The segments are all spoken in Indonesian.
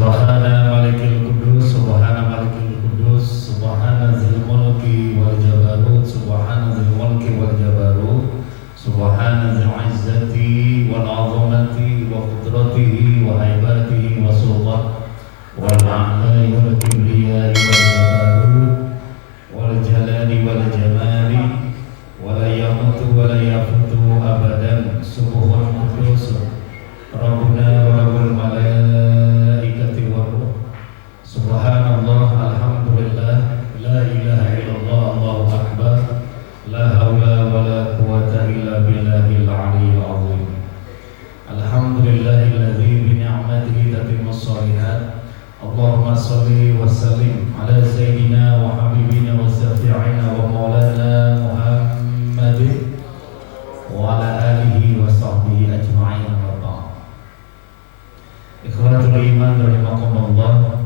Subhana malikil kudus, subhana malikil kudus, subhana zil mulki wal jabarut, subhana zil mulki wal jabarut, subhana zil izzati wal azamati wa qudratihi wa haibatihi wa sultan wal a'lai wal kibriyai wal jabarut wal jalali wal jamali wa la yamutu wa la yafutu abadan. Subuhun kudus Rabbuna wa rabbul malaikati wa ruh. Subhanallah, alhamdulillah, la ilaha illallah, Allahu akbar, la hawla wa la quwata illa billahil aliyyil azim. Alhamdulillahilladzi bi ni'matihi tatimmus shalihat. Allahumma shalli wa sallim ala sayyidina wa habibina wa syafi'ina wa maulana Muhammadin wa ala alihi wa sahbihi ajma'in. Ikhwatul iman rahimakumullah,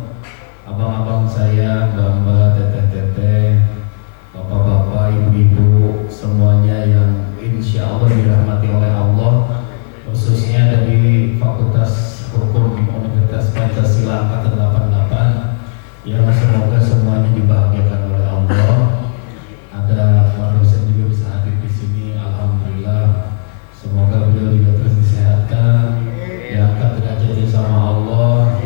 abang-abang saya, mbak-mbak, teteh-teteh, bapak-bapak, ibu-ibu, semuanya yang insya Allah dirahmati oleh Allah, khususnya dari Fakultas Hukum Universitas Pancasila Angkatan 88, yang semoga semuanya dibahagiakan oleh Allah. Ada manusia juga bisa hadir di sini, alhamdulillah. Semoga beliau juga terus disehatkan, diangkat derajatnya sama Allah,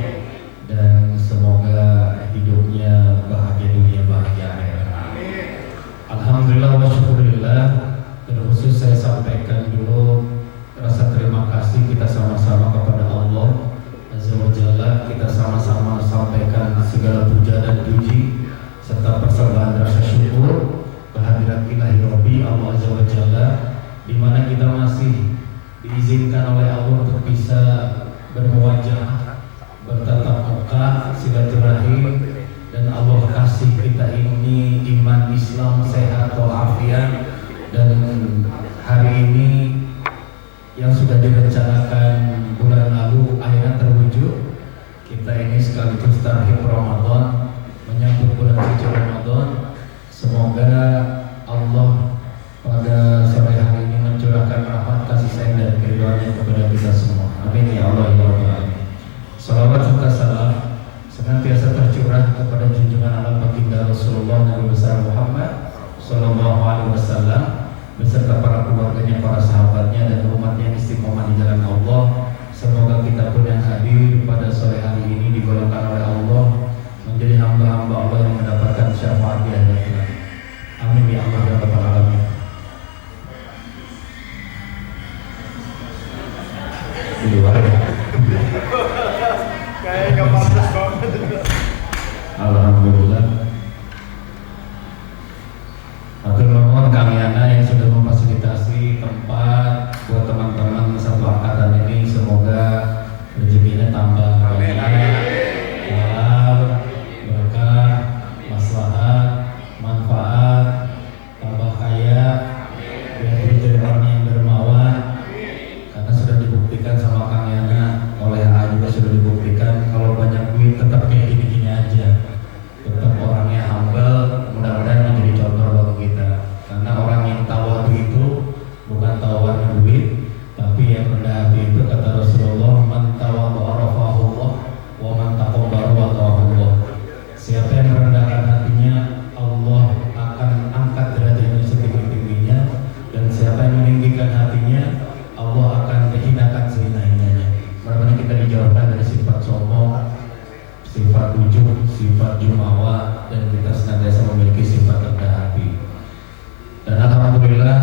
dan semoga hidupnya bahagia dunia, bahagia akhirat. Alhamdulillah wa syukurillah. Terkhusus saya sampaikan dulu rasa terima kasih kita sama-sama kepada Allah Azza wa Jalla. Kita sama-sama sampaikan segala puja dan puji serta persembahan rasa syukur kehadirat ilahi Rabbi Allah Azza wa Jalla, di mana kita masih diizinkan oleh Allah untuk bisa bermuajah, bertatap muka, silaturahim, dan Allah kasih kita ini iman Islam sehat walafiat. Dan hari ini yang sudah direncanakan bulan lalu akhirnya terwujud. Kita ini sekaligus tarhib Ramadan, menyambut bulan suci Ramadan. Semoga Allah pada sore hari ini mencurahkan rahmat, kasih sayang dan keridhaannya kepada kita semua. Amin ya Allah ya Rabbal alamin. Salawat serta salam senantiasa tercurah kepada junjungan alam baginda Rasulullah Nabi besar Muhammad sallallahu alaihi wasallam beserta para keluarganya, para sahabatnya, dan umatnya yang istiqomah di jalan Allah. Semoga kita pun yang hadir pada sore hari ini digolongkan oleh Allah menjadi hamba-hamba Allah yang mendapatkan syafaat di akhirat kelak. Amin ya Allah ya Rabbal alamin. Di luar ya. Kayak gak pantas banget. Alhamdulillah. Atur nuhun Kang Yana yang sudah memfasilitasi tempat buat teman-teman satu angkatan ini. Semoga rezekinya tambah banyak, halal, berkah, maslahat, manfaat, tambah kaya, biar jadi orang yang dermawan. Karena sudah dibuktikan sama Kang Yana, oleh A juga sudah dibuktikan, kalau banyak duit tetap kayak gini-gini aja, tetap orangnya humble. Mudah-mudahan menjadi contoh bagi kita. Karena orang yang tawadu itu bukan tawadu duit, tapi yang rendah hati itu kata Rasulullah, man tawadu arafahullah wa man taqabbara wadahullah. Siapa yang merendahkan hatinya, Allah akan angkat derajatnya setinggi-tingginya, dan siapa yang meninggikan hatinya, Allah akan menghinakan sehina-hinanya. Mudah-mudahan kita dijauhkan dari sifat sombong, sifat ujub, sifat jumawa, dan kita senantiasa memiliki sifat rendah hati. Dan alhamdulillah,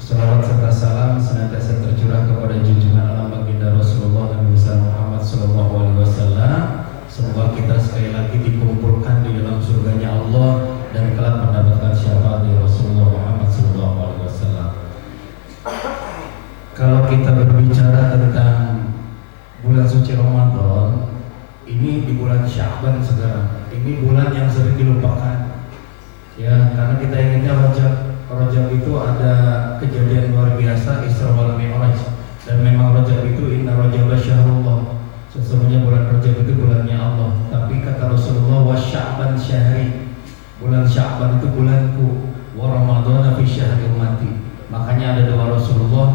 salawat serta salam senantiasa tercurah kepada junjungan alam baginda Rasulullah Nabi besar Muhammad sallallahu alaihi wasallam. Semoga kita sekali lagi dikumpulkan di dalam surganya Allah dan kelak mendapatkan syafaat dari Rasulullah Muhammad sallallahu alaihi wasallam. Kalau kita berbicara tentang bulan suci Ramadan, ini di bulan Sya'ban sekarang. Ini bulan yang sering dilupakan. Ya, karena kita inginnya Rajab itu ada kejadian luar biasa, Isra wal Mi'raj. Dan memang Rajab itu inna Rajab syahrullah. Sesungguhnya bulan Rajab itu bulannya Allah. Tapi kata Rasulullah, wa Sya'ban syahri. Bulan Sya'ban itu bulanku, wa Ramadan fi syahri ummati. Makanya ada doa Rasulullah,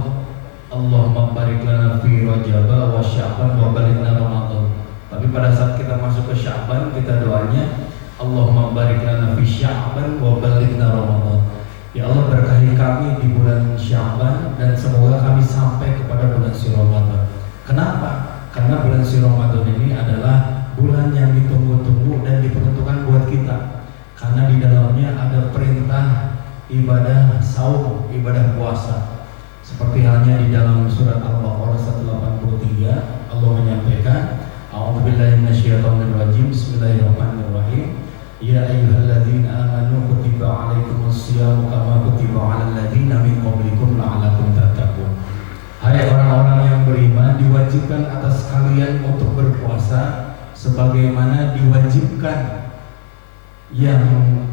Allahumma barik lana fi Rajab wa Sya'ban wa baligna Ramadan. Tapi pada saat kita masuk ke Sya'ban, kita doanya Allahumma barik lana fi Sya'ban wa balighna Ramadan. Ya Allah, berkahi kami di bulan Sya'ban dan semoga kami sampai kepada bulan si Ramadan. Kenapa? Karena bulan si Ramadan ini adalah bulan yang ditunggu-tunggu dan diperuntukkan buat kita. Karena di dalamnya ada perintah ibadah saum, ibadah puasa. Seperti halnya di dalam surat Al-Baqarah 183, Allah menyampaikan, A'udzubillahi minasyaitonir rajim, Bismillahirrahmanirrahim. Ya ayyuhalladzina amanu kutiba 'alaikumus-syamu kama kutiba 'alal ladzina min qablikum la'allakum tattaqun. Hai orang-orang yang beriman, diwajibkan atas kalian untuk berpuasa sebagaimana diwajibkan yang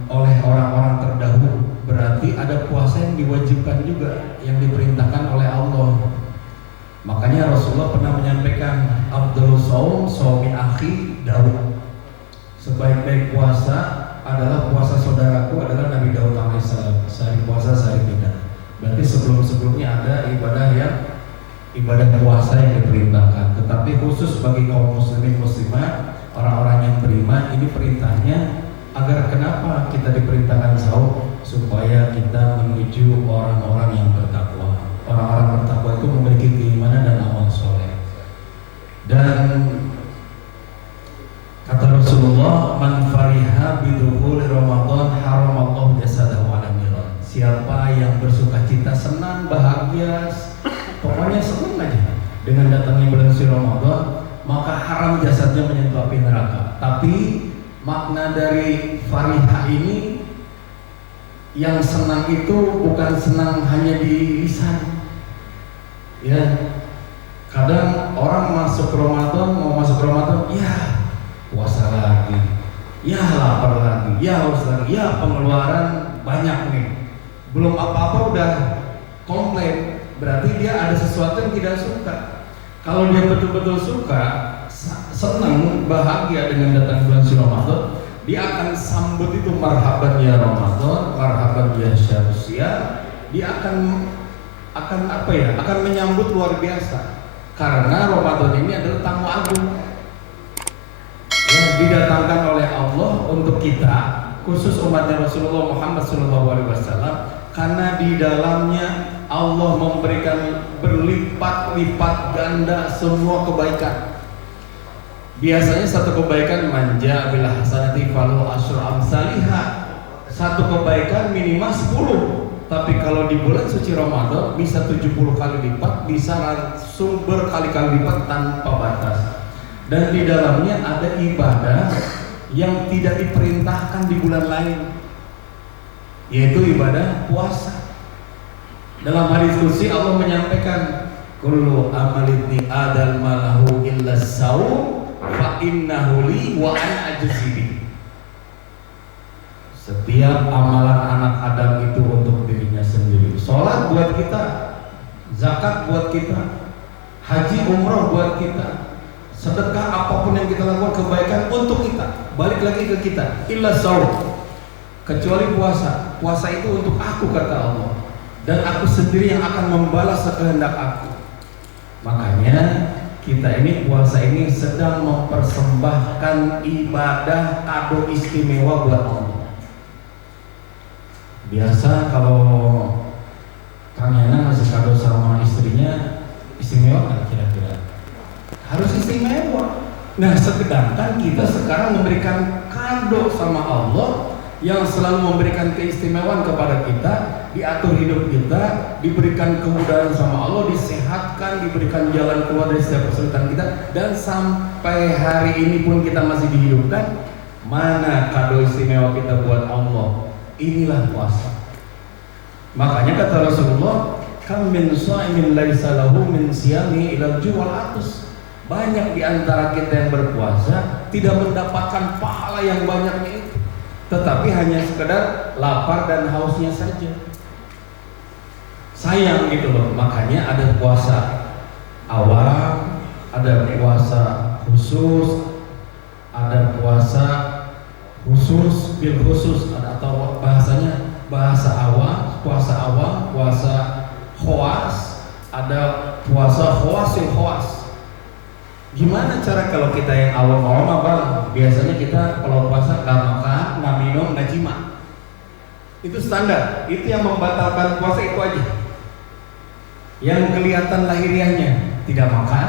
oleh orang-orang terdahulu. Berarti ada puasa yang diwajibkan juga, yang diperintahkan oleh Allah. Makanya Rasulullah pernah menyampaikan, Abdul Saum Saumi Akhi Daud. Sebaik-baik puasa adalah puasa saudaraku adalah Nabi Daud alaihissalam. Sehari puasa, sehari tidak. Berarti sebelum-sebelumnya ada ibadah puasa yang diperintahkan. Tetapi khusus bagi kaum muslimin muslimah, orang-orang yang beriman, ini perintahnya agar kenapa kita diperintahkan sahur? Supaya kita menuju orang-orang yang bertakwa. Orang-orang bertakwa itu memiliki keimanan dan amal soleh. Dan kata Rasulullah, man fariha bidukhuli Ramadan haramallahu jasadahu 'ala niran. Siapa yang bersuka cita, senang, bahagia, pokoknya senang aja dengan datangnya bulan suci Ramadan, maka haram jasadnya menyentuh api neraka. Tapi makna dari fariha ini, yang senang itu bukan senang hanya di lisan. Ya, kadang orang masuk Ramadan, mau masuk Ramadan, ya puasa lagi, ya lapar lagi, ya haus lagi, ya pengeluaran banyak nih, belum apa-apa udah komplain. Berarti dia ada sesuatu yang tidak suka. Kalau dia betul-betul suka, senang, bahagia dengan datang bulan suci Ramadan, dia akan sambut itu marhaban ya Ramadan, marhaban ya Syamsia. Dia akan apa ya? Akan menyambut luar biasa. Karena Ramadan ini adalah tamu agung yang didatangkan oleh Allah untuk kita, khusus umatnya Rasulullah Muhammad SAW. Karena di dalamnya Allah memberikan berlipat-lipat ganda semua kebaikan. Biasanya satu kebaikan manja bila hasanati falahu asyru amsalihha. Satu kebaikan minimal 10. Tapi kalau di bulan suci Ramadan bisa 70 kali lipat, bisa langsung berkali-kali lipat tanpa batas. Dan di dalamnya ada ibadah yang tidak diperintahkan di bulan lain, yaitu ibadah puasa. Dalam hadis qudsi Allah menyampaikan, kullu amalibni adal malahu illa saum fa innahu li wa an ajzibi. Setiap amalan anak Adam itu untuk dirinya sendiri. Sholat buat kita, zakat buat kita, haji umroh buat kita, sedekah apapun yang kita lakukan kebaikan untuk kita, balik lagi ke kita. Illa saum, kecuali puasa. Puasa itu untuk aku kata Allah, dan aku sendiri yang akan membalas sekehendak aku. Makanya kita ini puasa ini sedang mempersembahkan ibadah kado istimewa buat Allah. Biasa kalau Kang Yana ngasih kado sama istrinya, istimewa kan kira-kira? Harus istimewa. Nah, sedangkan kita sekarang memberikan kado sama Allah yang selalu memberikan keistimewaan kepada kita, diatur hidup kita, diberikan kemudahan sama Allah, disehatkan, diberikan jalan keluar dari setiap kesulitan kita, dan sampai hari ini pun kita masih dihidupkan. Mana kado istimewa kita buat Allah? Inilah puasa. Makanya kata Rasulullah, kam min sha'imin laisa lahu min siyami ilal ju' wal atus. Banyak di antara kita yang berpuasa tidak mendapatkan pahala yang banyaknya itu, tetapi hanya sekedar lapar dan hausnya saja. Sayang gitu loh. Makanya ada puasa awam, ada puasa khusus, ada puasa khusus bil khusus, atau bahasanya bahasa awam, puasa khawas, ada puasa khawasil khawas. Gimana cara kalau kita yang awam-awam apa? Biasanya kita kalau puasa nggak makan, nggak minum, nggak jima. Itu standar. Itu yang membatalkan puasa itu aja. Yang kelihatan lahiriahnya tidak makan,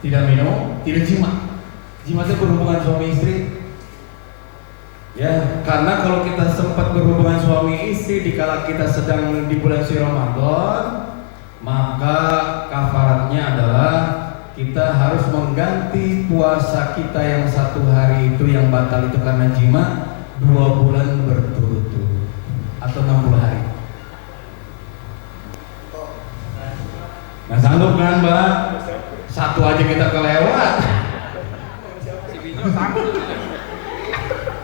tidak minum, tidak jima. Jima itu berhubungan suami istri. Ya, karena kalau kita sempat berhubungan suami istri dikala kita sedang di bulan suci Ramadan, maka kafaratnya adalah kita harus mengganti puasa kita yang 1 hari itu yang batal itu karena jima 2 bulan berturut-turut atau 60 hari. Nah sanggup kan Mbak? 1 aja kita kelewat. Si Binyo sanggup.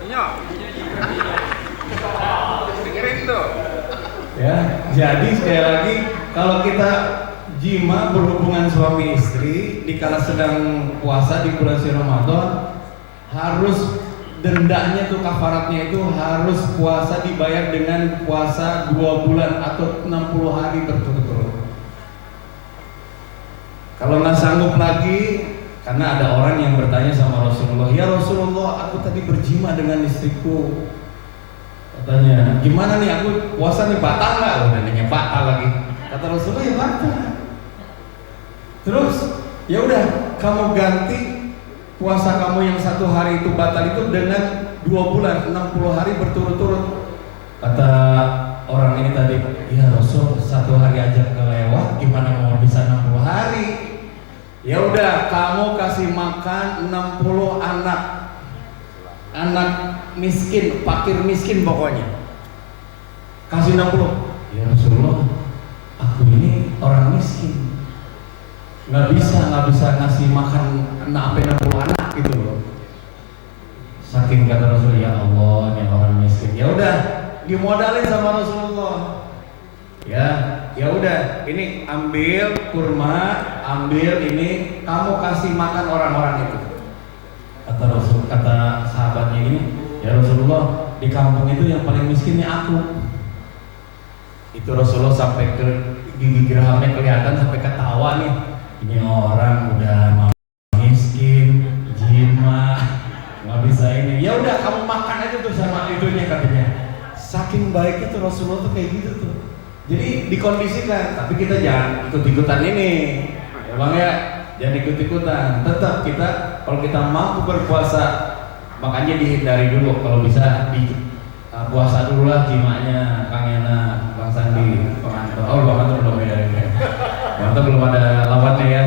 Binyo. Dengerin tuh. Ya, jadi sekali lagi kalau kita jima berhubungan suami istri dikala sedang puasa di bulan suci Ramadan, harus dendanya tuh kafaratnya itu harus puasa dibayar dengan puasa 2 bulan atau 60 hari berturut-turut. Kalau nggak sanggup lagi, karena ada orang yang bertanya sama Rasulullah, ya Rasulullah, aku tadi berjima dengan istriku. Katanya, gimana nih aku puasa nih batal nggak? Udah nanya batal lagi. Kata Rasulullah, ya batal. Terus, ya udah, kamu ganti puasa kamu yang 1 hari itu batal itu dengan 2 bulan, 60 hari berturut-turut. Kata orang ini tadi, ya Rasul, 1 hari aja kelewat, gimana mau bisa 60 hari? Ya udah, kamu kasih makan 60 anak miskin, fakir miskin pokoknya. Kasih 60. Ya Rasulullah, aku ini orang miskin. Nggak bisa ngasih makan sampai 60 anak gitu loh. Saking kata Rasul, ya Allah, ini orang miskin. Ya udah, dimodalin sama Rasulullah. Ya udah, ini ambil kurma, ambil ini, kamu kasih makan orang-orang itu. Kata Rasul, kata sahabatnya ini, ya Rasulullah, di kampung itu yang paling miskinnya aku. Itu Rasulullah sampai ke gigi geraham kelihatan, sampai ketawa nih. Ini orang udah miskin, jima, nggak bisa ini. Ya udah, kamu makan aja tuh sama itunya katanya. Saking baiknya tuh Rasulullah tuh kayak gitu tuh. Jadi dikondisikan, tapi kita jangan ikut-ikutan ini, ya bang ya, jangan ikut-ikutan. Tetap kita, kalau kita mampu berpuasa, makanya dihindari dulu. Kalau bisa di puasa dulu lah jimanya, Kang Yana, Bang Sandi, pengantor. Oh, Bang Antor belum ya. Bang Antor belum ada lawannya ya.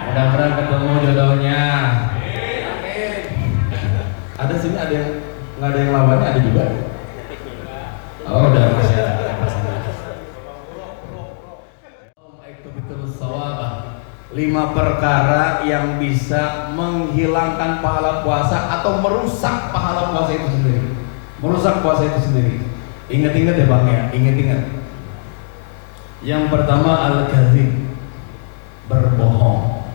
Mudah-mudahan ketemu jodohnya. Ada sini ada yang nggak ada yang lawannya, ada juga. Oh, udah masih ada. 5 perkara yang bisa menghilangkan pahala puasa atau merusak pahala puasa itu sendiri. Merusak puasa itu sendiri. Ingat-ingat ya bang ya, ingat-ingat. Yang pertama al-kadzib, berbohong.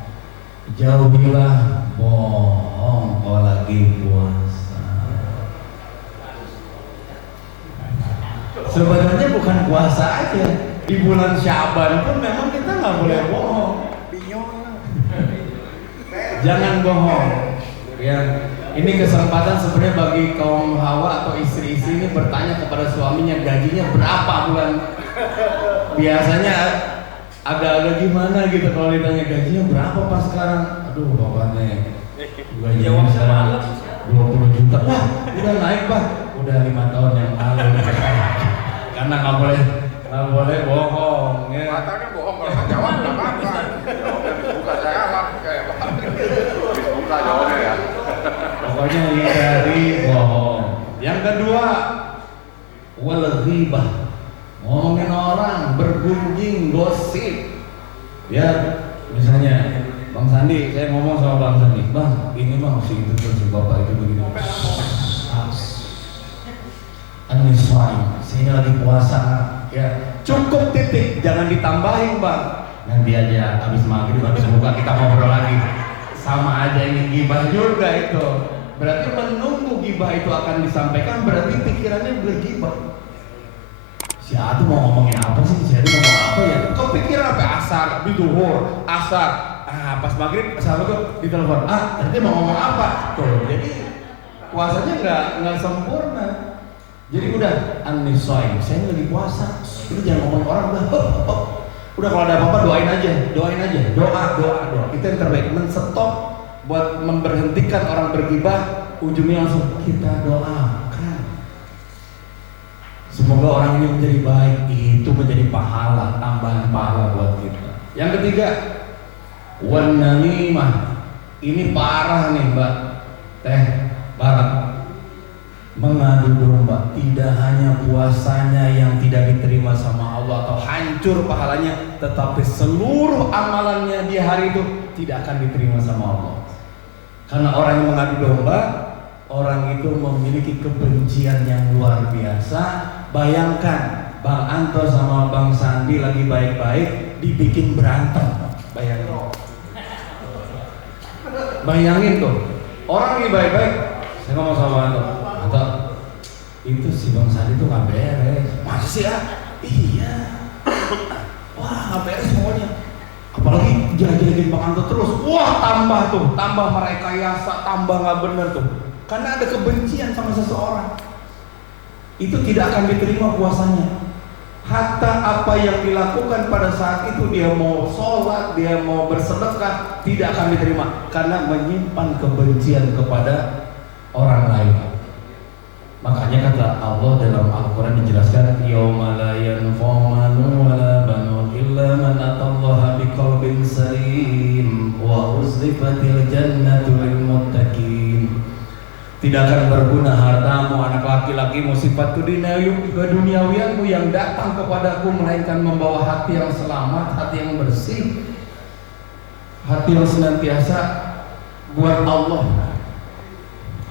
Jauhilah bohong kalau lagi puasa. Sebenarnya bukan puasa aja, di bulan Syaban pun memang kita nggak boleh bohong. Jangan bohong. Ya, ini kesempatan sebenarnya bagi kaum hawa atau istri-istri ini bertanya kepada suaminya gajinya berapa bulan. Biasanya agak-agak gimana gitu kalau ditanya gajinya berapa pas sekarang. Aduh bapaknya gajinya sekarang 20 juta. Wah udah naik pak, udah 5 tahun yang lalu. Karena nggak boleh bohong ya. Matanya bohong kalau jawab nggak apa-apa. Jawabnya dibuka saya lah kayak apa? Dibuka jawabnya ya. Pokoknya hindari bohong. Yang kedua, wal ghibah, ngomongin orang, bergunjing, gosip. Ya, misalnya Bang Sandi, saya ngomong sama Bang Sandi, Bang, ini Bang si itu tuh si bapak itu begini. Aniswain, saya lagi puasa. Ya, cukup titik, jangan ditambahin Bang. Nanti aja habis maghrib, habis buka kita ngobrol lagi. Sama aja ini gibah juga itu. Berarti menunggu gibah itu akan disampaikan, berarti pikirannya bergibah. Si Atu mau ngomongin apa sih? Si Atu ngomong apa ya? Kau pikir apa? Asar, biduhur, asar. Pas maghrib assalamualaikum ditelepon. Tadi mau ngomong apa? Tuh, jadi puasanya nggak sempurna. Jadi udah anisoy, saya lagi puasa. Ini jangan ngomong orang udah. Udah kalau ada apa-apa doain aja. Doa. Itu yang terbaik. Men-stop buat memberhentikan orang bergibah, ujungnya langsung kita doakan. Semoga orang ini menjadi baik, itu menjadi pahala, tambahan pahala buat kita. Yang ketiga, wan namimah. Ini parah nih Mbak Teh Barat. Mengadu domba, tidak hanya puasanya yang tidak diterima sama Allah atau hancur pahalanya, tetapi seluruh amalannya di hari itu tidak akan diterima sama Allah. Karena orang yang mengadu domba, orang itu memiliki kebencian yang luar biasa. Bayangkan Bang Anto sama Bang Sandi lagi baik-baik dibikin berantem. Bayangin tuh, orang lagi baik-baik, saya ngomong sama Anto, itu si Bang Sandi tuh nggak beres. Masa sih ya? Iya. Wah nggak beres semuanya. Apalagi jelek-jelekin Bang Anto terus. Wah tambah merekayasa, tambah nggak bener tuh. Karena ada kebencian sama seseorang. Itu tidak akan diterima puasanya. Hatta apa yang dilakukan pada saat itu, dia mau sholat, dia mau bersedekah, tidak akan diterima karena menyimpan kebencian kepada orang lain. Makanya kata Allah dalam Al-Quran dijelaskan, yauma la yanfa'u malun wala banun illa man atallaha biqalbin salim wa uzlifatil jannatu lil muttaqin. Tidak akan berguna hartamu, anak laki-lakimu, sifat keduniawianmu yang datang kepadaku, melainkan membawa hati yang selamat, hati yang bersih, hati yang senantiasa buat Allah.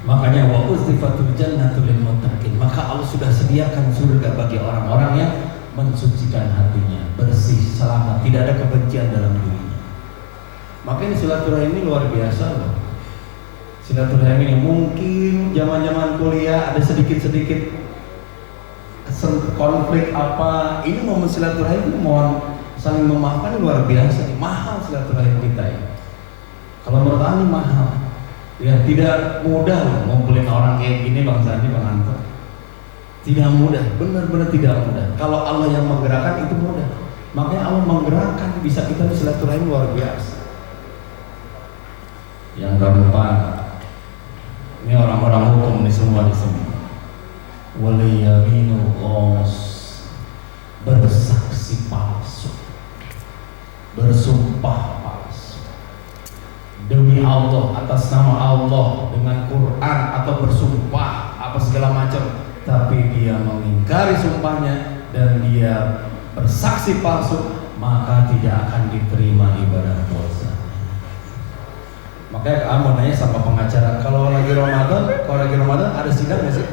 Makanya wa uzlifatul jannatu lil muttaqin. Maka Allah sudah sediakan surga bagi orang-orang yang mensucikan hatinya, bersih, selamat, tidak ada kebencian dalam dirinya. Makanya silaturahmi luar biasa loh. Silaturahmi ini mungkin zaman-zaman kuliah ada sedikit-sedikit konflik apa. Ini momen silaturahmi, mohon saling memaafkan luar biasa. Mahal silaturahmi kita ini. Kalau menurut Ani mahal. Ya tidak mudah loh ngumpulin orang kayak gini Bang Sandi, Bang Anto. Tidak mudah, benar-benar tidak mudah. Kalau Allah yang menggerakkan itu mudah. Makanya Allah menggerakkan, bisa kita silaturahmi luar biasa. Yang keempat, ini orang-orang hukum nih semua di sini. Waliyaminu ghos, bersaksi palsu, bersumpah palsu demi Allah, atas nama Allah, dengan Quran atau bersumpah apa segala macam, tapi dia mengingkari sumpahnya dan dia bersaksi palsu, maka tidak akan diterima ibadah puasa. Makanya kamu nanya sama pengacara, kalau lagi Ramadan ada sidang nggak sih?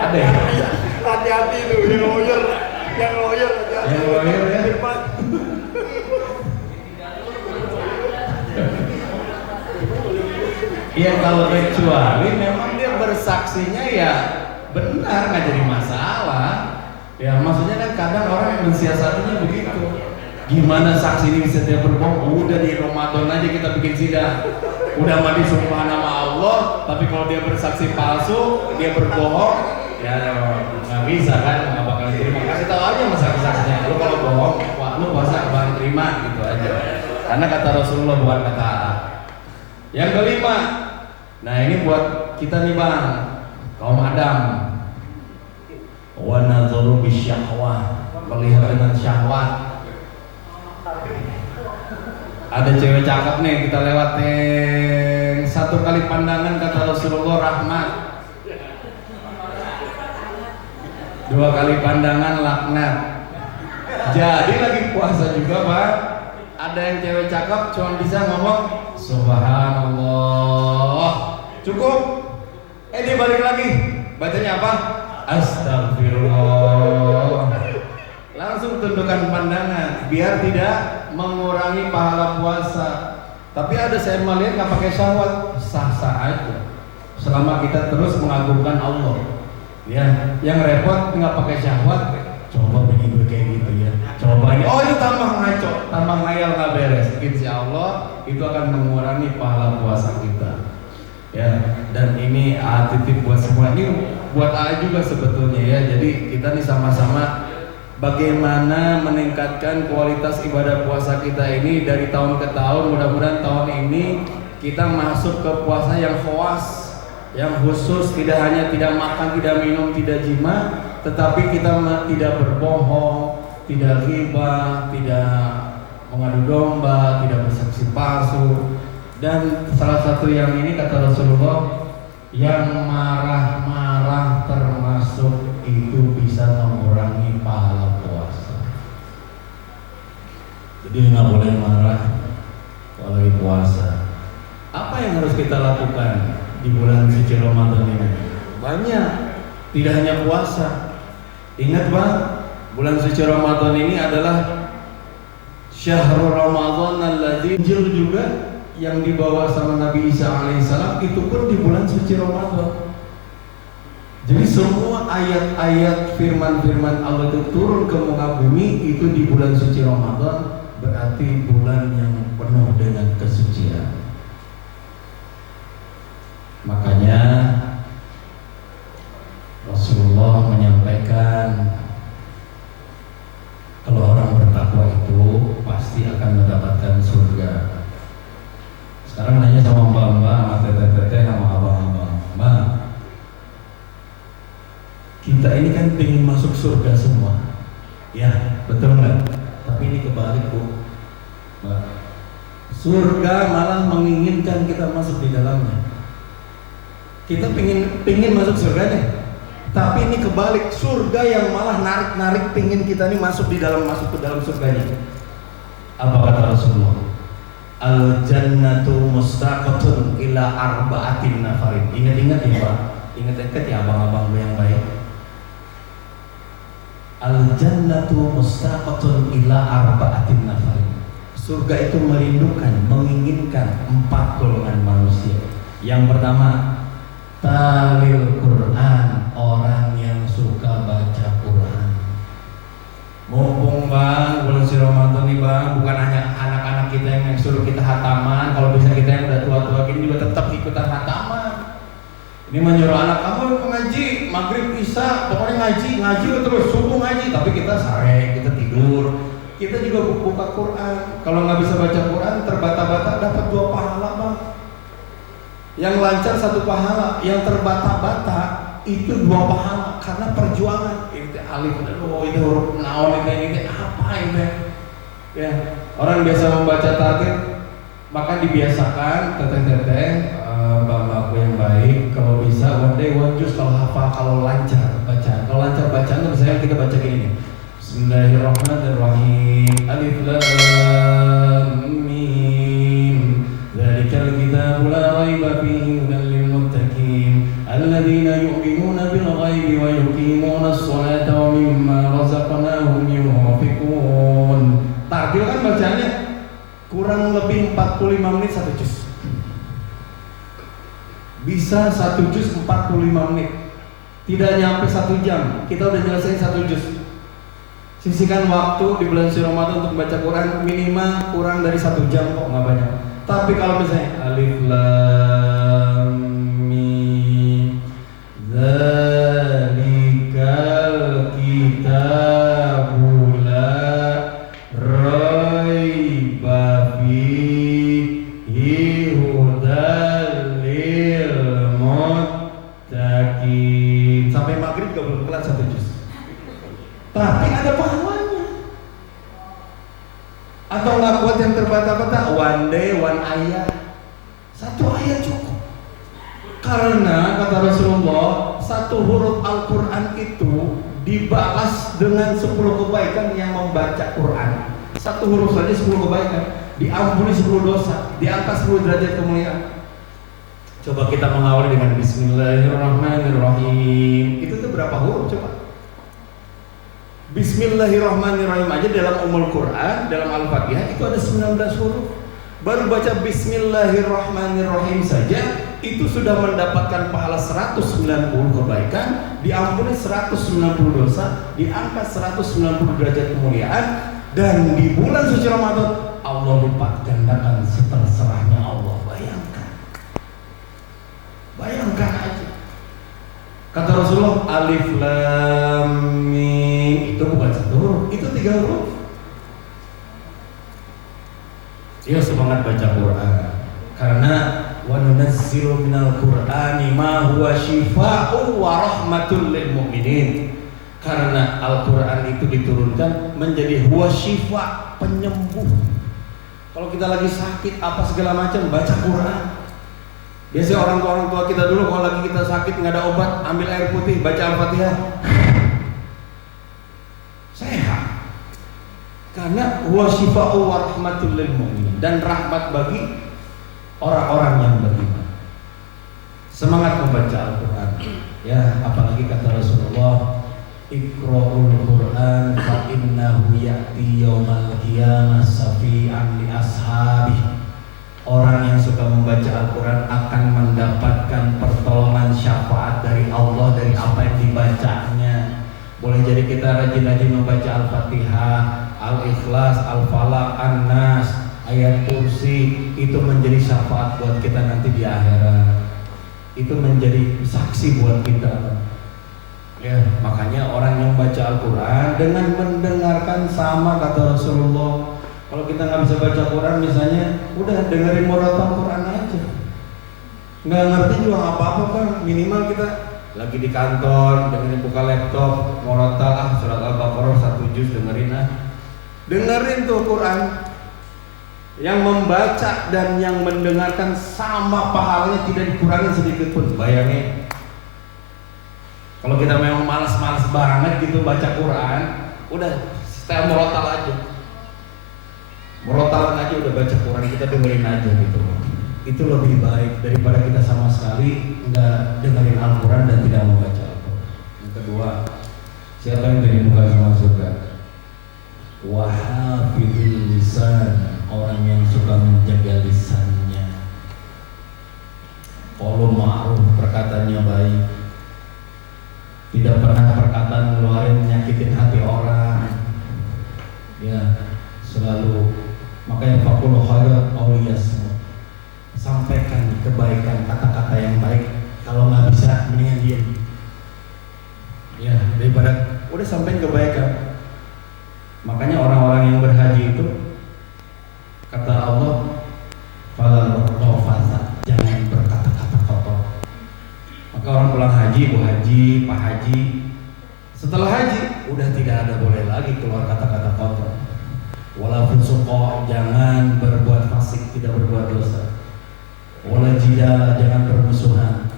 Ada ya? Hati-hati tuh, yang lawyer hati-hati. Yang lawyer ya? Iya, kalau kecuali memang dia bersaksinya ya benar, nggak jadi masalah. Ya maksudnya kan kadang orang mensiasatinya begitu. Gimana saksi ini bisa dia berbohong? Udah di Ramadan aja kita bikin sidang. Udah mati sumpah nama Allah, tapi kalau dia bersaksi palsu, dia berbohong, ya nggak bisa kan, nggak bakal diterima. Kasih tahu aja sama saksi-saksinya, lu kalau bohong, wah lu puasa bakal terima gitu aja. Karena kata Rasulullah bukan kata Allah. Yang kelima, nah ini buat kita nih Bang, kaum Adam. Wa nadzaru bisyahwah, melihat dengan syahwat. Ada cewek cakep nih, kita lewatin, satu kali pandangan kata Rasulullah rahmat, dua kali pandangan laknat. Jadi lagi puasa juga Pak, ada yang cewek cakep cuma bisa ngomong Subhanallah, cukup. Dia balik lagi, bacanya apa? Astagfirullah. Langsung tundukkan pandangan biar tidak mengurangi pahala puasa. Tapi ada saya melihat nggak pakai syahwat, sah-sah aja selama kita terus mengagungkan Allah. Ya, yang repot nggak pakai syahwat, coba begini kayak gitu ya. Coba ini, oh itu tambah ngaco, tambah ngayal nggak beres. insya Allah itu akan mengurangi pahala puasa kita. Ya, dan ini titip buat semua, ini buat juga sebetulnya ya. Jadi kita nih sama-sama bagaimana meningkatkan kualitas ibadah puasa kita ini dari tahun ke tahun. Mudah-mudahan tahun ini kita masuk ke puasa yang khawas, yang khusus, tidak hanya tidak makan, tidak minum, tidak jima, tetapi kita tidak berbohong, tidak ghibah, tidak mengadu domba, tidak bersaksi palsu. Dan salah satu yang ini kata Rasulullah, yang marah-marah termasuk itu bisa mengurangi pahala puasa. Jadi nggak boleh marah kalau lagi puasa. Apa yang harus kita lakukan di bulan suci Ramadan ini? Banyak, tidak hanya puasa. Ingat Bang, bulan suci Ramadan ini adalah Syahrul Ramadan alladzi Injil juga yang dibawa sama Nabi Isa alaihissalam itu pun di bulan suci Ramadan. Jadi semua ayat-ayat firman-firman Allah itu turun ke muka bumi itu di bulan suci Ramadan, berarti bulan yang penuh dengan kesucian. Makanya Rasulullah menyampaikan kalau orang bertakwa itu pasti akan mendapatkan surga. Sekarang nanya sama mbak-mbak, sama teteh-teteh, sama abang-abang, Mbak, kita ini kan pengen masuk surga semua, ya betul nggak? Tapi ini kebalik Bu, Mbak. Surga malah menginginkan kita masuk di dalamnya. Kita pengen masuk surganya, tapi ini kebalik, surga yang malah narik pengen kita ini masuk ke dalam surganya. Apa kata Rasulullah? Al-jannatu mustaqatun ila arba'atin nafarin. Ingat-ingat ya Pak, ingat-ingat ya abang-abang yang baik. Al-jannatu mustaqatun ila arba'atin nafarin. Surga itu merindukan, menginginkan 4 golongan manusia. Yang pertama, talil Quran, orang yang suka baca Quran. Mumpung Bang, bulan suci Ramadan nih Bang, bukan hanya anak-anak kita yang suruh kita hataman, kalau bisa kita yang udah tua-tua gini juga tetap ikutan hataman. Ini menyuruh anak kamu ngaji, maghrib, isya, pokoknya ngaji terus, subuh ngaji, tapi kita sare, kita tidur, kita juga buka Quran. Kalau nggak bisa baca Quran, terbata-bata dapat 2 pahala Bang. Yang lancar 1 pahala, yang terbata-bata itu 2 pahala karena perjuangan. Itu alif, itu huruf naon, ini apa ini? Ya, orang biasa membaca target, maka dibiasakan teteh-teteh, mbak-mbakku yang baik, kalau bisa one day one juz, kalau hafal, kalau lancar bacaan. Kalau lancar bacaan, misalnya kita baca gini. Bismillahirrahmanirrahim. Alif lam mim. Dzalikal kitabu la raiba fihi hudan lil muttaqin alladzina yu'minuna bil ghaibi wa yuqimuna as-salata wa mimma razaqnahum yunfiqun. Tartil kan bacanya kurang lebih 45 menit 1 juz. Bisa 1 juz 45 menit. Tidak nyampe 1 jam, kita udah nyelesain 1 juz. Sisihkan waktu di bulan suci Ramadan untuk baca Quran minimal kurang dari 1 jam kok, nggak banyak. Tapi kalau misalnya alif lam mim dzalikal kitabu la raiba fihi hudan lil muttaqin. Sampai maghrib juga belum kelar 1 juz. Tapi ada pahalanya. Atau nggak kuat yang terbata-bata, one day one ayat, 1 ayat cukup. Karena kata Rasulullah, 1 huruf Al-Quran itu dibalas dengan 10 kebaikan yang membaca Quran. 1 huruf saja 10 kebaikan, diampuni 10 dosa, diangkat 10 derajat kemuliaan. Coba kita mengawali dengan Bismillahirrahmanirrahim. Itu tuh berapa huruf coba? Bismillahirrahmanirrahim aja dalam Ummul Quran, dalam Al-Fatihah itu ada 19 huruf. Baru baca Bismillahirrahmanirrahim saja itu sudah mendapatkan pahala 190 kebaikan, diampuni 190 dosa, diangkat 190 derajat kemuliaan. Dan di bulan suci Ramadan Allah lipat gandakan seterserahnya Allah. Bayangkan aja. Kata Rasulullah, alif lam mim itu bukan satu huruf, itu 3 huruf. Dia semangat baca Quran karena wa nunazzilu minal Qur'ani ma huwa syifaa'un wa rahmatul lil mu'minin. Karena Al-Qur'an itu diturunkan menjadi huwa syifa, penyembuh. Kalau kita lagi sakit apa segala macam, baca Quran. Biasanya orang tua kita dulu kalau lagi kita sakit nggak ada obat, ambil air putih, baca Al-Fatihah, sehat. Karena huwa syifa'u wa rahmatul lil mu'minin, dan rahmat bagi orang-orang yang beriman. Semangat membaca Al-Quran. Ya, apalagi kata Rasulullah, Iqra'ul Quran fa innahu ya'ti yaumal qiyamah syafi'an li ashabihi. Orang yang suka membaca Al-Quran akan mendapatkan pertolongan syafaat dari Allah dari apa yang dibacanya. Boleh jadi kita rajin-rajin membaca Al-Fatihah, Al-Ikhlas, Al-Falaq, An-Nas, ayat kursi, itu menjadi syafaat buat kita nanti di akhirat. Itu menjadi saksi buat kita. Ya, makanya orang yang baca Al-Quran dengan mendengarkan, sama kata Rasulullah. Kalau kita nggak bisa baca Quran misalnya, udah dengerin murotal Quran aja. Nggak ngerti juga apa-apa kan, minimal kita lagi di kantor, dengerin buka laptop, murotal surat Al-Baqarah 1 juz dengerin dengerin tuh Quran. Yang membaca dan yang mendengarkan sama pahalanya, tidak dikurangi sedikit pun. Bayangin, kalau kita memang malas-malas banget gitu baca Quran, udah setel murotal aja. Murotalan aja udah baca Quran, kita dengerin aja gitu. Itu lebih baik daripada kita sama sekali nggak dengerin Al-Quran dan tidak membaca Al-Quran. Yang kedua, siapa yang dirindukan sama surga? Wahafidil lisan, orang yang suka menjaga lisannya. Qaulun ma'ruf, perkataannya baik, tidak pernah perkataan ngeluarin nyakitin hati orang. Ya, selalu. Makanya faqul khairan aw liyasmut, sampaikan kebaikan, kata-kata yang baik. Kalau nggak bisa, mendingan diam. Ya, daripada udah sampaikan kebaikan. Makanya orang-orang yang berhaji itu, kata Allah, fala rafasa, jangan berkata-kata kotor. Maka orang pulang haji, bu haji, pak haji, setelah haji udah tidak ada boleh lagi keluar kata-kata kotor. Wala fusuqa, jangan berbuat fasik, tidak berbuat dosa. Wala jidala, jangan bermusuhan.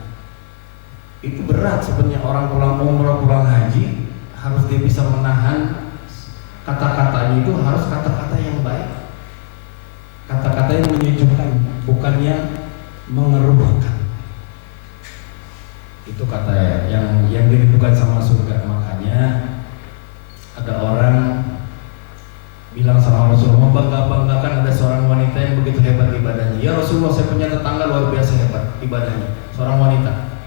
Itu berat sebenarnya. Orang pulang umrah, pulang haji, harus dia bisa menahan kata-katanya. Itu harus kata-kata yang baik, kata-kata yang menyejukkan, bukan yang mengeruhkan. Itu kata yang dirindukan sama surga. Makanya ada orang bilang sama Rasulullah, bangga-banggakan ada seorang wanita yang begitu hebat ibadahnya. Ya Rasulullah, saya punya tetangga luar biasa hebat ibadahnya. Seorang wanita,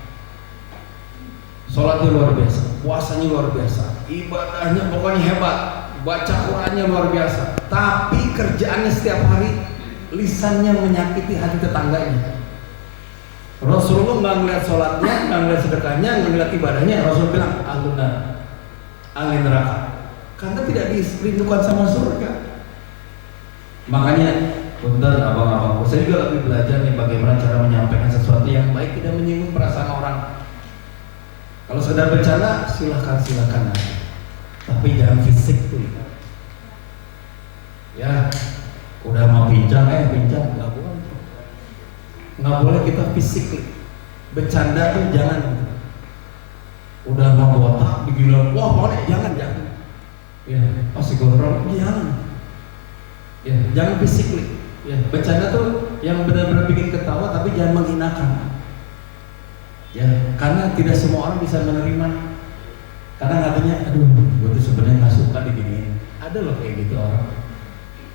sholatnya luar biasa, puasanya luar biasa, ibadahnya pokoknya hebat, baca Qurannya luar biasa. Tapi kerjaannya setiap hari lisannya menyakiti hati tetangganya. Rasulullah nggak ngeliat sholatnya, nggak ngeliat sedekahnya, nggak ngeliat ibadahnya. Rasul bilang, ahli neraka. Karena tidak dirindukan sama surga. Makanya, punten abang-abang, saya juga lagi belajar nih bagaimana cara menyampaikan sesuatu yang baik, tidak menyinggung perasaan orang. Kalau sekedar bercanda, silakan aja. Tapi jangan fisik tuh. Ya, udah mau pincang, nggak boleh. Nggak boleh kita fisik. Bercanda tuh jangan. Udah mau botak, dibilang, wah pokoknya jangan. Ya, pasti gondrong, jangan. Ya, jangan fisik. Ya, bercanda tuh yang benar-benar bikin ketawa, tapi jangan menghinakan. Ya, karena tidak semua orang bisa menerima. Karena katanya, aduh, gue tuh sebenarnya nggak suka diginiin. Ada loh kayak gitu orang.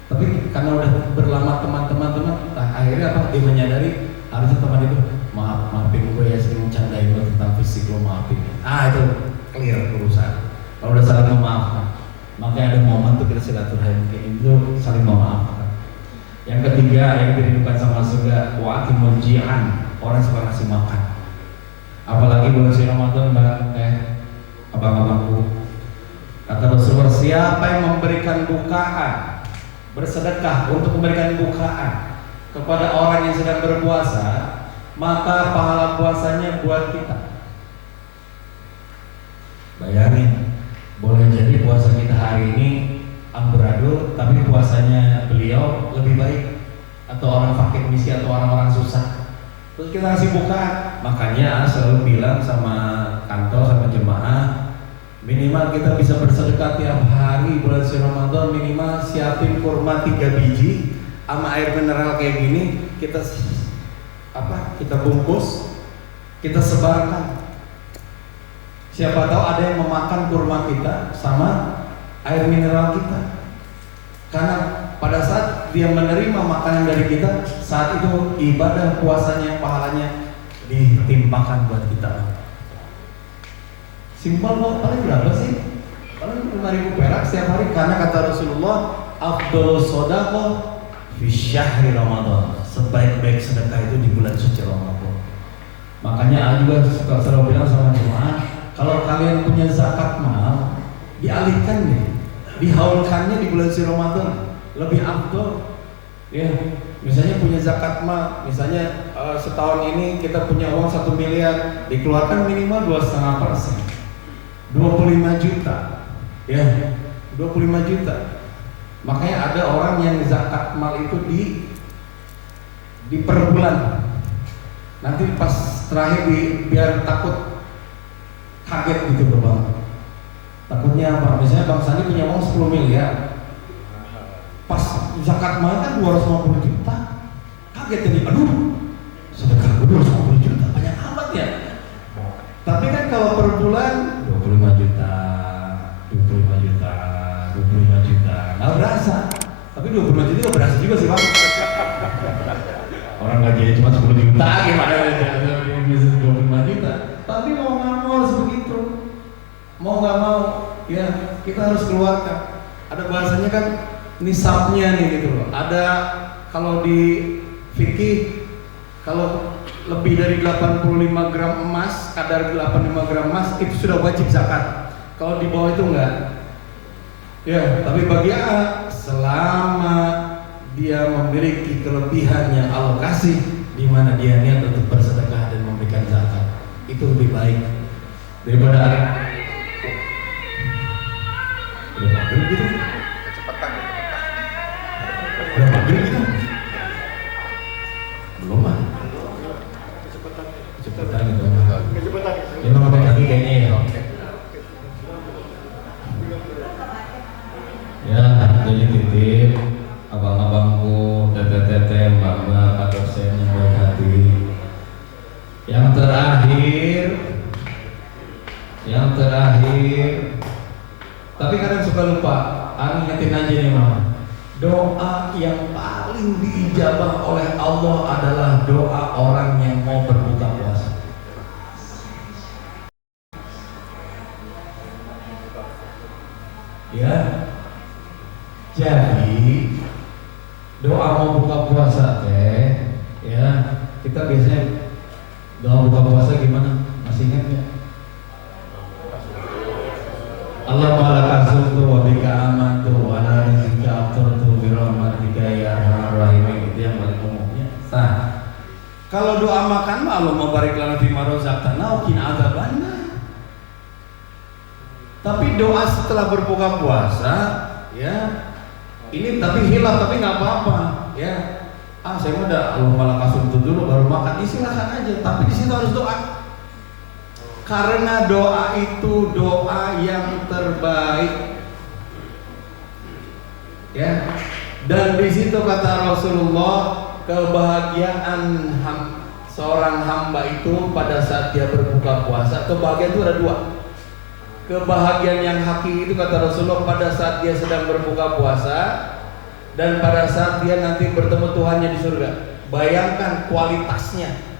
Tapi karena udah berlama teman-teman, akhirnya apa? Dia menyadari harusnya teman itu maafin gue ya, sering candain lo tentang fisik lo, maafin. Itu clear urusan. Kalau udah saling memaafkan. Makanya ada momen tuh kita silaturahim kayak itu, saling memaafkan. Yang ketiga yang dirindukan sama surga, wa atimul ji'an, orang suka ngasih makan. Apalagi bulan suci Ramadan, abang-abangku. Kata Rasulullah, siapa yang memberikan bukaan, bersedekah untuk memberikan bukaan kepada orang yang sedang berpuasa, maka pahala puasanya buat kita. Bayangin, boleh jadi puasa kita hari ini amburadul, tapi puasanya beliau lebih baik, atau orang fakir miskin atau orang-orang susah. Terus kita ngasih bukaan. Makanya selalu bilang sama kantor, sama jemaah, minimal kita bisa bersedekah tiap hari bulan suci Ramadan, minimal siapin kurma 3 biji sama air mineral kayak gini, kita bungkus, kita sebarkan. Siapa tahu ada yang memakan kurma kita sama air mineral kita. Karena pada saat dia menerima makanan dari kita, saat itu ibadah puasanya, pahalanya ditimpakan buat kita. Simpel kok, paling berapa sih? Paling 5.000 perak setiap hari. Karena kata Rasulullah, afdhalus shadaqah fi syahri Ramadan. Sebaik-baik sedekah itu di bulan suci Ramadan. Makanya aku juga suka selalu bilang sama jemaah, kalau kalian punya zakat mal, dialihkan nih, dihaulkannya di bulan suci Ramadan, lebih afdal. Ya, misalnya punya zakat mal, misalnya setahun ini kita punya uang 1 miliar, dikeluarkan minimal 2,5%, 25 juta, ya, 25 juta. Makanya ada orang yang zakat mal itu di per bulan. Nanti pas terakhir biar takut kaget gitu Bang. Takutnya apa? Misalnya Bang Sandi punya uang 10 miliar, pas zakat mal kan 250 juta, kaget jadi, aduh, sedekah gue 250 juta, banyak amat ya. Tapi kan kalau per bulan 25 juta, 25 juta, 25 juta, nggak berasa. Tapi 25 juta juga berasa juga sih Bang. Orang gajinya cuma 10 juta, gimana bisa 25 juta. Tapi mau nggak mau harus begitu. Mau nggak mau, ya kita harus keluarkan. Ada bahasanya kan nisabnya nih gitu loh. Ada kalau di fikih, kalau lebih dari 85 gram emas, kadar 85 gram emas itu sudah wajib zakat. Kalau di bawah itu enggak. Ya, tapi bagi A, selama dia memiliki kelebihan yang Allah kasih, di mana dia niat untuk bersedekah dan memberikan zakat, itu lebih baik daripada udah maghrib gitu. Kecepatan. Udah maghrib gitu. Belum mah. Kecepatan gitu. Kecepatan. Ya mau pakai kaki kayaknya ya. Ya, jadi titip abang-abangku, tete-tete, mbak-mbak, pak dosen yang baik hati. Yang terakhir, tapi kadang suka lupa, ingetin aja nih mama. Doa yang paling diijabah oleh Allah adalah doa orang yang mau berbuka puasa. Ya, jadi doa mau buka puasa teh, ya kita biasanya doa buka puasa gimana? Masih ingat ya? Allahumma lakal sumtu wa bika amantu wa ala rizqika aftartu bi rahmatika ya arhamar rahimin, itu yang paling umumnya. Nah, kalau doa makan mah Allahumma barik lana fima razaqtana wa qina adzabannar. Tapi doa setelah berbuka puasa, ya ini tapi hilaf, tapi nggak apa-apa, ya. Saya mau udah Allahumma lakal sumtu dulu baru makan, silakan aja. Tapi di situ harus doa. Karena doa itu doa yang terbaik, ya. Dan di situ kata Rasulullah, kebahagiaan seorang hamba itu pada saat dia berbuka puasa, kebahagiaan itu ada dua. Kebahagiaan yang hakiki itu kata Rasulullah pada saat dia sedang berbuka puasa, dan pada saat dia nanti bertemu Tuhannya di surga. Bayangkan kualitasnya.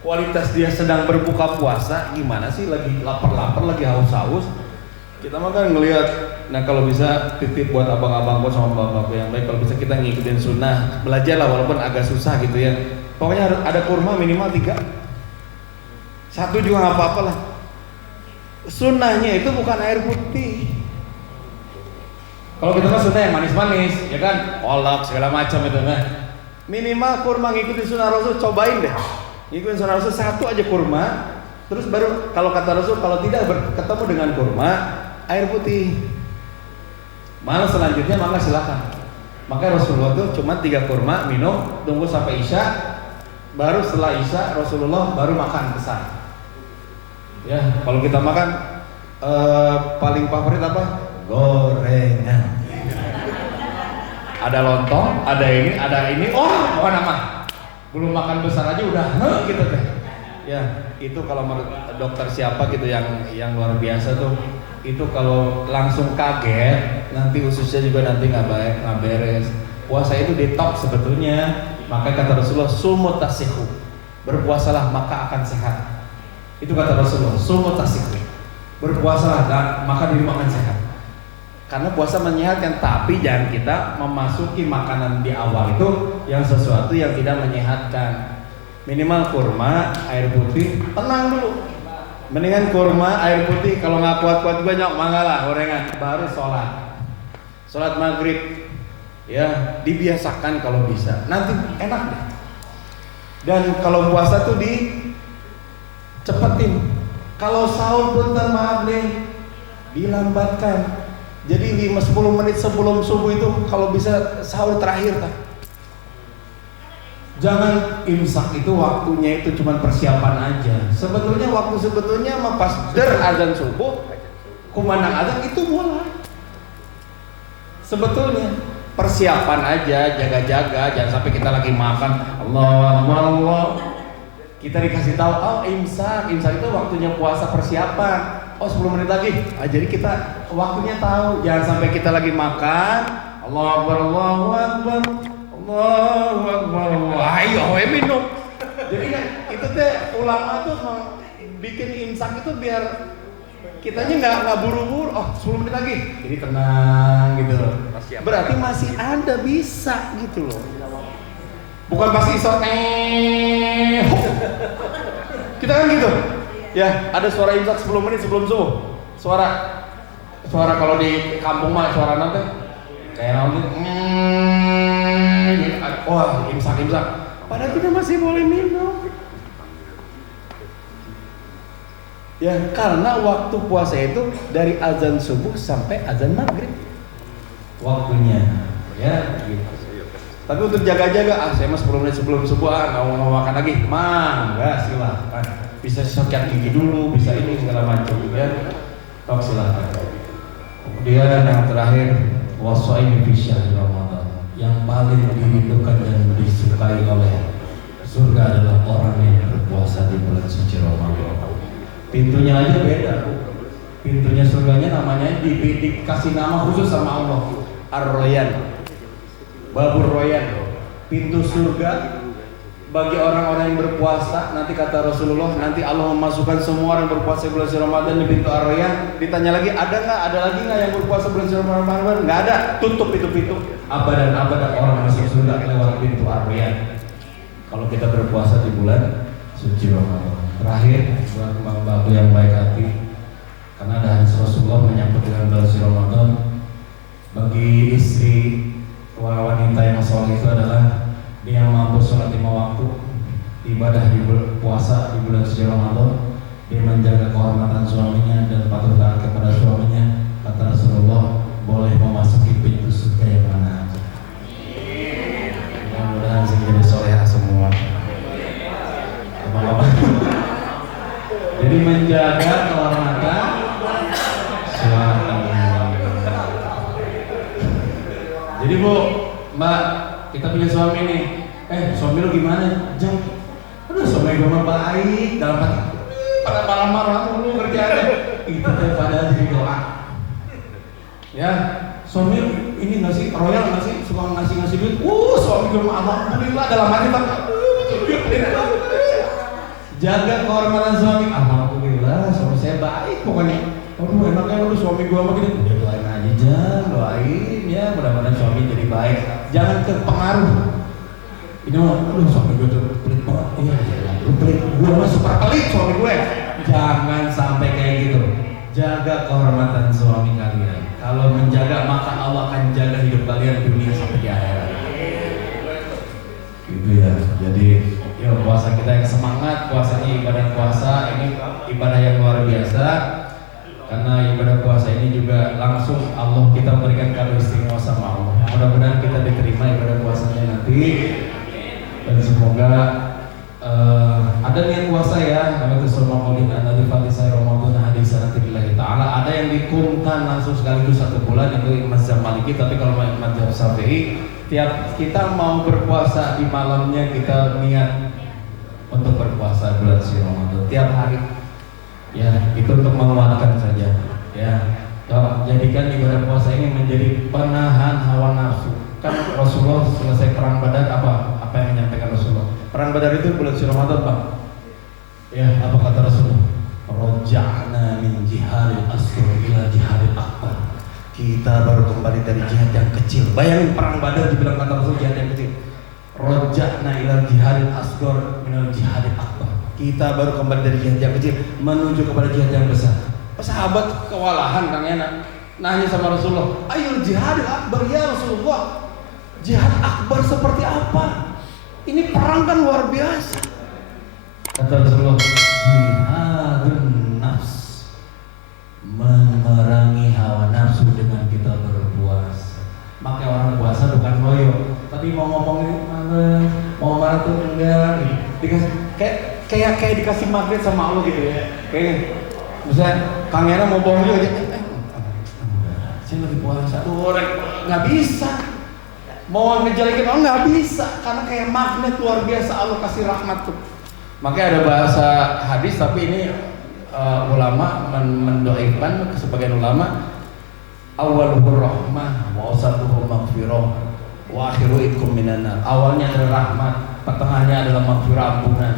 Kualitas dia sedang berbuka puasa gimana sih, lagi lapar-lapar, lagi haus-haus, Kita mah kan ngelihat, nah kalau bisa titip buat abang-abangku sama bapak-bapak yang baik, kalau bisa kita ngikutin sunnah, belajar lah walaupun agak susah gitu ya. Pokoknya harus ada kurma minimal 3. 1 juga nggak apa-apa lah. Sunnahnya itu bukan air putih. Kalau kita mah sunnah yang manis-manis, ya kan, kolak segala macam itu kan. Minimal kurma ngikutin sunnah Rasul, cobain deh. Ngikutin sunnah Rasul 1 aja kurma, terus baru kalau kata Rasul kalau tidak ketemu dengan kurma, air putih. Malah selanjutnya maka silakan. Makanya Rasulullah tuh cuma 3 kurma minum, tunggu sampai Isya, baru setelah Isya Rasulullah baru makan besar. Ya, kalau kita makan paling favorit apa? Gorengan. Ada lontong, ada ini. Oh, bukan apa? Belum makan besar aja udah gitu deh. Ya, itu kalau menurut dokter siapa gitu yang luar biasa tuh, itu kalau langsung kaget nanti ususnya juga nanti nggak beres. Puasa itu detox sebetulnya. Maka kata Rasulullah, sumut tasihu, berpuasalah maka akan sehat. Itu kata Rasulullah, sumut tasihu, berpuasalah maka dirimu akan sehat. Karena puasa menyehatkan, tapi jangan kita memasuki makanan di awal itu yang sesuatu yang tidak menyehatkan. Minimal kurma, air putih, tenang dulu. Mendingan kurma, air putih, kalau nggak kuat-kuat banyak mangalah gorengan, baru sholat maghrib. Ya, dibiasakan kalau bisa. Nanti enak deh. Dan kalau puasa tuh dicepetin. Kalau sahur pun maaf nih, dilambatkan. Jadi 10 menit sebelum subuh itu kalau bisa sahur terakhir kan. Jangan imsak itu waktunya itu cuma persiapan aja. Sebetulnya pas azan subuh, kumandang azan itu mulai. Sebetulnya persiapan aja, jaga-jaga, jangan sampai kita lagi makan Allah. Kita dikasih tahu, oh imsak itu waktunya puasa persiapan. Oh 10 menit lagi, jadi kita waktunya tahu. Jangan sampai kita lagi makan, Allahu Akbar, ayo minum. Jadi kan itu teh ulama tuh bikin imsak itu biar kitanya nggak buru-buru. Oh 10 menit lagi, jadi tenang gitu loh. Berarti masih ada bisa gitu loh. Bukan pasti isok kita kan gitu. Ya, ada suara imsak 10 menit sebelum subuh. Suara kalau di kampung mah suara nanti kayak nanti wah, imsak. Padahal kita masih boleh minum. Ya, karena waktu puasa itu dari azan subuh sampai azan maghrib. Waktunya. Ya, gitu. Tapi untuk jaga-jaga, saya mah 10 menit sebelum subuh nggak mau makan lagi. Mangga silahkan. Bisa sikat gigi dulu, bisa ini segala macam ya. Kau silahkan. Kemudian yang terakhir, waswaimi fi syahr Ramadan. Yang paling dirindukan dan disukai oleh surga adalah orang yang berpuasa di bulan suci Ramadan. Pintunya aja beda. Pintunya surganya namanya dikasih nama khusus sama Allah, Ar-Rayyan. Babur Rayyan, pintu surga bagi orang-orang yang berpuasa. Nanti kata Rasulullah, nanti Allah memasukkan semua orang yang berpuasa bulan Ramadan di pintu Ar-Rayyan. Ditanya lagi, ada lagi nggak yang berpuasa bulan Ramadan? Nggak ada, tutup itu pintu. Abadan orang masuk surga lewat pintu Ar-Rayyan. Kalau kita berpuasa di bulan suci Ramadan. Terakhir, buat bapak yang baik hati, karena ada hadis Rasulullah menyambut dengan bulan suci Ramadan. Bagi istri wanita yang soleh itu adalah dia yang mampu sholat 5 waktu, ibadah di puasa di bulan suci Ramadan, dia menjaga kehormatan suaminya dan patuh taat kepada suaminya. Kata Rasulullah, boleh memasuki pintu surga yang mana aja. Mudah-mudahan sih jadi solehah semua. Apa-apa. Jadi menjaga kehormatan suami. Jadi Bu, Mbak, kita punya suami nih. Suami lu gimana? Jam. Aduh, suami gue mah baik, dalam hati. Pada marah-marah lu kerjaannya. Itu daripada jadi doa. Ya, suami ini nggak sih royal nggak sih, suka ngasih duit. Suami gue mah alhamdulillah dalam hati Bang. Jaga kehormatan suami. Alhamdulillah, suami saya baik pokoknya. Aduh, enaknya lu suami gua mah gitu, udah doain aja, jangan doain ya, mudah-mudahan suami jadi baik. Jangan terpengaruh. Ini mah, aduh suami gue tuh pelit banget. Iya, lu pelit. Gua mah super pelit suami gue. Jangan sampai kayak gitu. Jaga kehormatan suami kalian. Kalau menjaga maka Allah akan jaga hidup kalian dunia sampai di akhirat. Gitu ya. Jadi, ya puasa kita yang semangat, puasanya ibadah puasa ini ibadah yang luar biasa. Karena ibadah puasa ini juga langsung Allah kita memberikan kado istimewa sama Allah. Mudah-mudahan kita diterima ibadah puasanya nanti. Dan semoga ada niat puasa ya, namanya Sulma Maulid An-Nabi Fatisah Ramadan hadis sanatillahi ta'ala. Ada yang dikumkan langsung sekaligus 1 bulan, itu mazhab Maliki. Tapi kalau mazhab Syafi'i, tiap kita mau berpuasa di malamnya kita niat untuk berpuasa bulan suci Ramadan tiap hari. Ya, itu untuk menguatkan saja. Ya, jadikan ibadah puasa ini menjadi penahan hawa nafsu. Kan Rasulullah selesai perang Badar apa yang menyampaikan Rasulullah? Perang Badar itu bulan suci Ramadan, Pak. Ya, apa kata Rasulullah? Roja'na min jihadil asghar ila jihadil akbar. Kita baru kembali dari jihad yang kecil. Bayangin perang Badar dibilang kata Rasul jihad yang kecil. Roja'na ila jihadil asghar minal jihadil akbar. Kita baru kembali dari jihad yang kecil menuju kepada jihad yang besar. Sahabat kewalahan Kang Yana nanya sama Rasulullah, "Ayul jihadil akbar ya Rasulullah? Jihad akbar seperti apa? Ini perang kan luar biasa." Kata Rasulullah, "Jihadun nafs." Memerangi hawa nafsu dengan kita berpuasa. Makanya orang puasa bukan loyo, tapi mau ngomongin mana, mau marah tuh enggak. Dikasih kayak dikasih magnet sama Allah gitu ya. Kayak misalnya Kang Yana mau bohong juga aja. Saya lagi puasa tuh, nggak bisa. Mau ngejelekin orang nggak bisa, karena kayak magnet luar biasa Allah kasih rahmat tuh. Makanya ada bahasa hadis, tapi ini ulama mendoakan, sebagian ulama, awwaluhur rahmah wa awsatuhu maghfirah wa akhiru itqum minan nar. Awalnya adalah rahmat, pertengahannya adalah maghfirah, ampunan,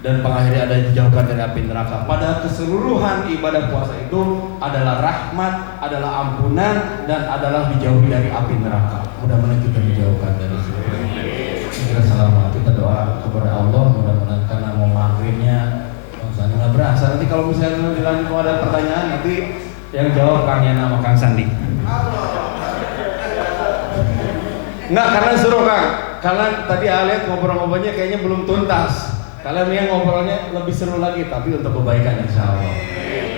dan pengakhirnya ada dijauhkan dari api neraka. Pada keseluruhan ibadah puasa itu adalah rahmat, adalah ampunan, dan adalah dijauhi dari api neraka. Mudah-mudahan kita dijauhkan dari situ. Kita selamat, kita doa kepada Allah. Mudah-mudahan karena mau maghribnya, misalnya nggak berasa. Nanti kalau misalnya dilanjut mau ada pertanyaan, nanti yang jawab Kang Yana sama Kang Sandi. Nggak, karena suruh Kang. Karena tadi lihat ngobrol-ngobrolnya kayaknya belum tuntas. Kalian yang ngobrolnya lebih seru lagi, tapi untuk kebaikan insya Allah.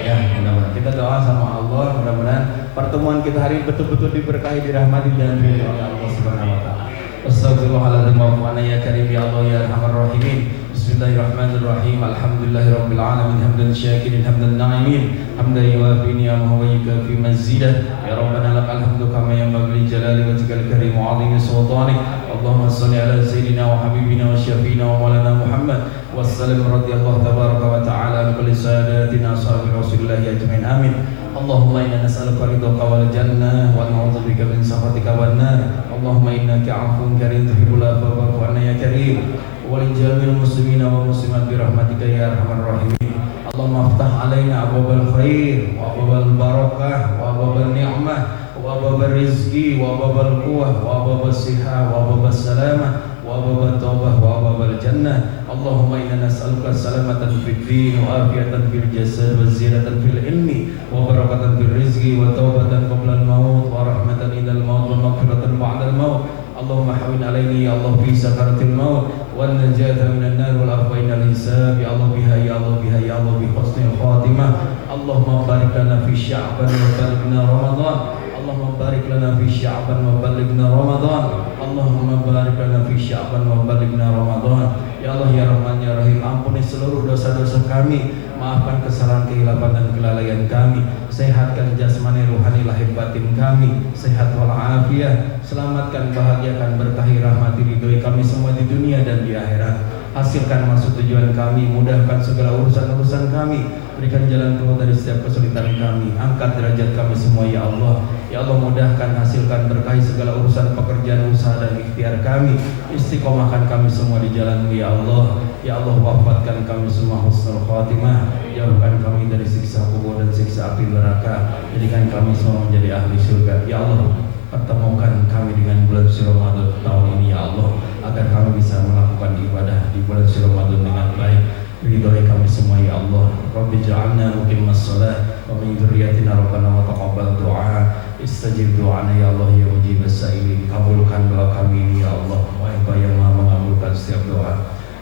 Ya, mudah-mudahan kita doa sama Allah. Mudah-mudahan pertemuan kita hari ini betul-betul diberkahi, dirahmati, dan diridhoi oleh Allah Subhanahu Wa Taala. Astagfirullahaladzim wa ya karim ya Allah ya arhamar rahimin. Bismillahirrahmanirrahim. Alhamdulillahirabbil alamin. Hamdan syakirin, hamdan na'imin, hamdan yuwafi ni'amahu wa yukafi mazidah. Ya Rabbana lakal hamdu kama yanbaghi li jalali wajhikal karim wa 'azimi sultanik. Allahumma shalli ala sayyidina wa habibina wa syafiina wa maulana Muhammad wa sallim radhiyallahu tabaraka wa ta'ala an kulli sadatina ashabi Rasulillah ajmain. Amin. Allahumma inna nas'aluka ridhaka wal jannah wa na'udzubika min sakhatika wan nar. Allahumma innaka 'afuwun karim tuhibbul 'afwa fa'fu 'anna ya karim. Wa li jami'il muslimina wa muslimat bi rahmatika ya arhamar rahimin. Allahumma aftah 'alaina abwabal khair wa abwabal barakah wa abwabal ni'mah wa abwabal rizqi wa abwabal quwwah wa abwabal sihah wa abwabal salamah wa abwabal taubah wa abwabal jannah. Allahumma inna nas'aluka salamatan fid din wa afiyatan fil jasad wa ziyadatan fil ilmi wa barakatan fil rizqi wa taubatan qabla al maut wa rahmatan indal maut wa maghfiratan ba'da al maut. Allahumma hawwin alaini ya Allah fi sakaratil maut wan najata minan nar wal afwa innal hisab. Ya Allah biha ya Allah biha ya Allah bi husnil khatimah. Allahumma barik lana fi sya'ban wa balighna ramadan. Allahumma barik lana fi sya'ban wa balighna ramadan. Allahumma barik lana fi sya'ban wa balighna ramadan. Ya Allah ya Rahman ya Rahim, ampuni seluruh dosa-dosa kami, maafkan kesalahan, kehilapan, dan kelalaian kami, sehatkan jasmani, rohani, lahir batin kami, sehat walafiat, selamatkan, bahagiakan, berkahi, rahmati, ridhoi kami semua di dunia dan di akhirat. Hasilkan maksud tujuan kami, mudahkan segala urusan-urusan kami, berikan jalan keluar dari setiap kesulitan kami, angkat derajat kami semua ya Allah. Ya Allah, mudahkan, hasilkan, berkahi segala urusan pekerjaan, usaha, dan ikhtiar kami, istiqomahkan kami semua di jalan-Mu ya Allah. Ya Allah, wafatkan kami semua husnul khatimah, jauhkan kami dari siksa kubur dan siksa siksa api neraka. Jadikan kami semua menjadi ahli surga. Ya Allah, pertemukan kami dengan bulan suci Ramadan tahun ini ya Allah, agar kami bisa melakukan ibadah di bulan suci Ramadan dengan baik. Ridhoi kami semua ya Allah. Rabbi ja'alna muqimas shalah wa min dzurriyyatina rabbana wa taqabbal du'a. Istajib du'ana ya Allah ya mujibas sa'ilin. Kabulkan doa kami ini ya Allah, wahai Engkau yang Maha mengabulkan setiap doa.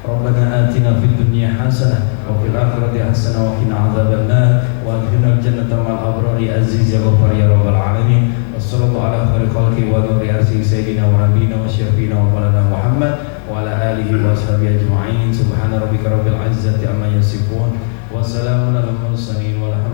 Rabbana atina fid dunya hasanah wa fil akhirati hasanah wa qina adzabannar wa adkhilna al-jannata ma'al abrari aziz ya ghaffar ya rabbal alamin. Wassallallahu ala khairi khalqi wa nuri arsi sayyidina wa nabiyina wa syafiina wa maulana Muhammad wa ala alihi wa ashabihi ajma'in. Subhana rabbika rabbil izzati amma yasifun wa salamun alal mursalin walhamdulillah.